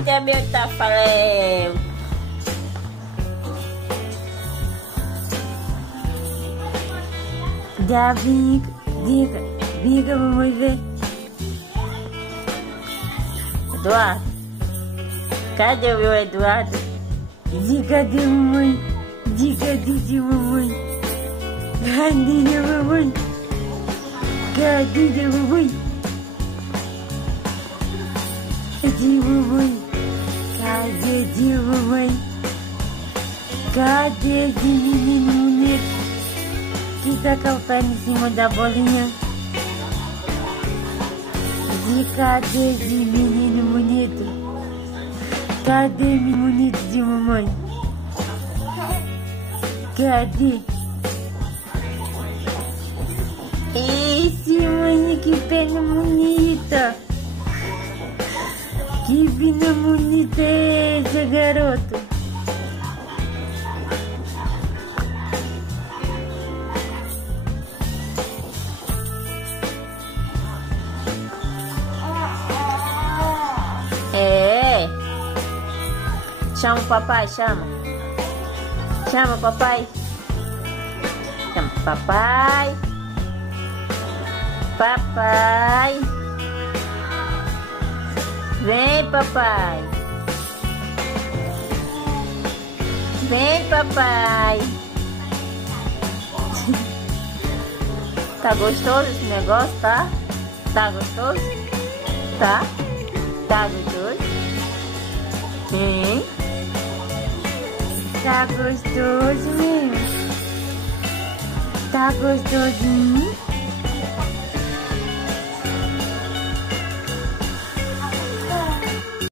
Eita, meu tafarel. Dá bica, mamãe ver. Eduardo, cadê o meu Eduardo? Cadê mamãe? Cadê mamãe? Cadê mamãe? Cadê mamãe? Cadê mamãe? Cadê mamãe? Cadê esse menino bonito que tá com o pé em cima da bolinha? Cadê esse menino bonito? Cadê menino bonito de mamãe? Cadê? Esse mãe, que perna bonita! Que perna bonita é essa, garoto? É. Chama o papai, chama. Chama o papai. Chama o papai. Papai. Vem, papai. Vem, papai. Tá gostoso esse negócio, tá? Tá gostoso? Tá? Tá gostoso? Sim. Tá gostoso mesmo? Tá gostosinho?